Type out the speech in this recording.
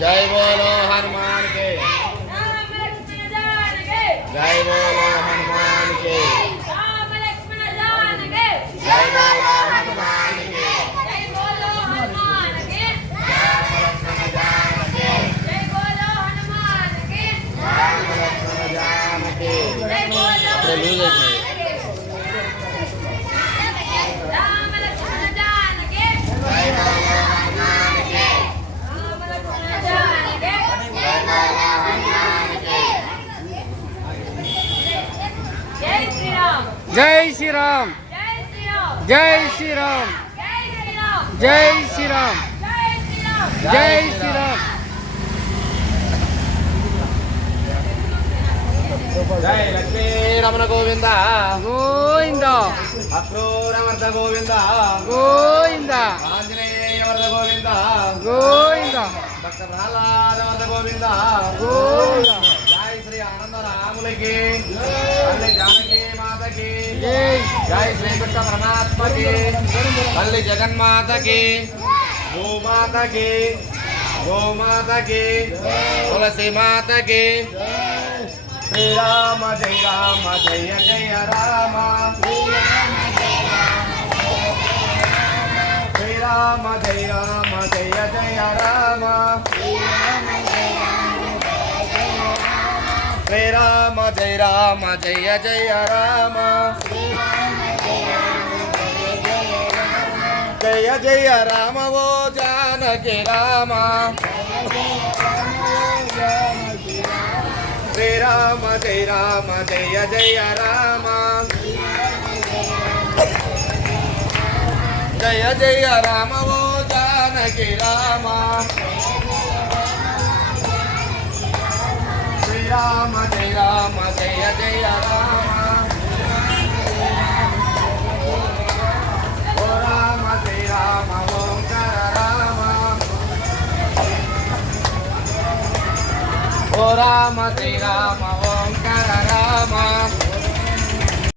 जय बोलो हनुमान के। जय बोलो हनुमान के। जय बोलो हनुमान के। जय बोलो हनुमान के। जय बोलो हनुमान के। जय बोलो राम लक्ष्मण जान के। जय बोलो हनुमान के। राम लक्ष्मण जान के। जय बोलो हनुमान के। जय श्री राम। जय श्री राम। जय श्री राम। जय श्री राम। जय श्री राम। जय श्री राम। जय लक्ष्मी रमण गोविंद गोविंद अक्रूरमर्द गोविंद गोविंद आंजनेय वर्द गोविंद गोविंद भक्त प्रहलाद वर्द गोविंद गोविंद जय श्री आनंद रामुल की। तल्ली जानकी माता की। जय जय श्री कृष्ण परमात्मा की। तल्ली जगन्माता की। गो माता की। गो माता की। तुलसी माता की। श्री राम जय जय राम। श्री राम जय जय राम। श्री राम जय जय राम। जय जय राम वो जानकी राम। श्री राम जय जय राम। जय जय राम वो जानकी राम। श्री राम जय जय राम। ओ राम श्री राम ओंकार राम। ओ राम श्री राम ओंकार राम।